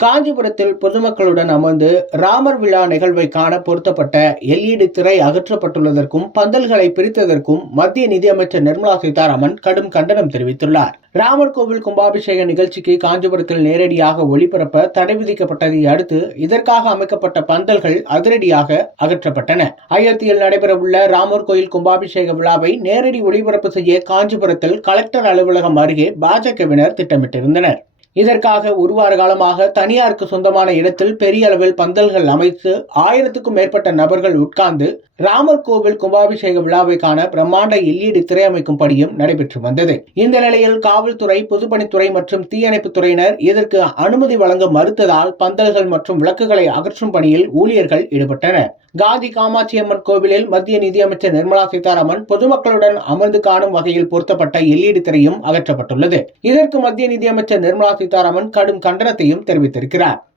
காஞ்சிபுரத்தில் பொதுமக்களுடன் அமர்ந்து ராமர் விழா நிகழ்வை காண பொருத்தப்பட்ட எல்இடி திரை அகற்றப்பட்டுள்ளதற்கும் பந்தல்களை பிரித்ததற்கும் மத்திய நிதியமைச்சர் நிர்மலா சீதாராமன் கடும் கண்டனம் தெரிவித்துள்ளார். ராமர் கோவில் கும்பாபிஷேக நிகழ்ச்சிக்கு காஞ்சிபுரத்தில் நேரடியாக ஒளிபரப்ப தடை விதிக்கப்பட்டதை அடுத்து இதற்காக அமைக்கப்பட்ட பந்தல்கள் அதிரடியாக அகற்றப்பட்டன. அயோத்தியில் நடைபெறவுள்ள ராமர் கோயில் கும்பாபிஷேக விழாவை நேரடி ஒளிபரப்பு செய்ய காஞ்சிபுரத்தில் கலெக்டர் அலுவலகம் அருகே பாஜகவினர் திட்டமிட்டிருந்தனர். இதற்காக ஒரு வார காலமாக தனியாருக்கு சொந்தமான இடத்தில் பெரிய அளவில் பந்தல்கள் அமைத்து ஆயிரத்துக்கும் மேற்பட்ட நபர்கள் உட்கார்ந்து ராமர் கோவில் கும்பாபிஷேக விழாவை காண பிரம்மாண்ட எல்இடி திரையமைக்கும் பணியும் நடைபெற்று வந்தது. இந்த நிலையில் காவல்துறை பொதுப்பணித்துறை மற்றும் தீயணைப்பு துறையினர் இதற்கு அனுமதி வழங்க மறுத்ததால் பந்தல்கள் மற்றும் விளக்குகளை அகற்றும் பணியில் ஊழியர்கள் ஈடுபட்டனர். காந்தி காமாட்சியம்மன் கோவிலில் மத்திய நிதியமைச்சர் நிர்மலா சீதாராமன் பொதுமக்களுடன் அமர்ந்து காணும் வகையில் பொருத்தப்பட்ட எல்இடி திரையும் அகற்றப்பட்டுள்ளது. இதற்கு மத்திய நிதியமைச்சர் நிர்மலா சீதாராமன் கடும் கண்டனத்தையும் தெரிவித்திருக்கிறார்.